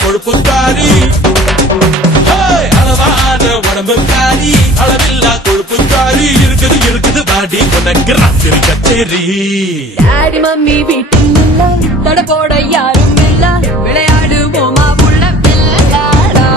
கொழுப்புக்காரி அளவான உடம்புக்காரி அளவில்லா கொழுப்புக்காரி இருக்குது இருக்குது பாடி உனக்கு ராத்திரி கச்சேரி டாடி மம்மி வீட்டில் இல்ல தட போட யாரும் இல்ல விளையாடுவோமா உள்ள விளையாடா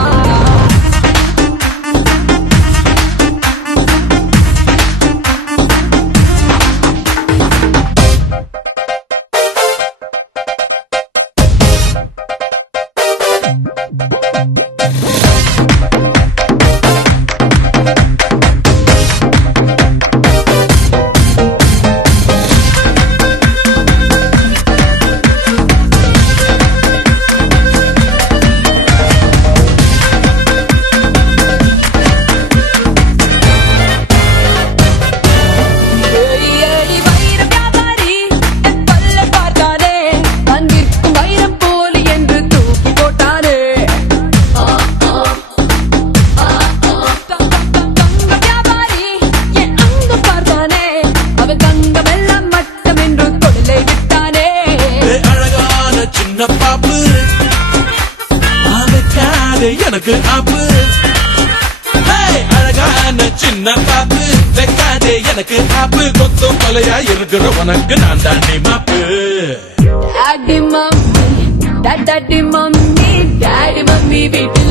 பாப்பு அவக்காதே எனக்கு ஆப்பு அழகான சின்ன பாப்பு வைக்காதே எனக்கு ஆப்பு கொத்தும் கொலையா இருக்கிற உனக்கு நான் தாண்டி மாப்பு daddy mummy daddy mummy daddy mummy வீட்டு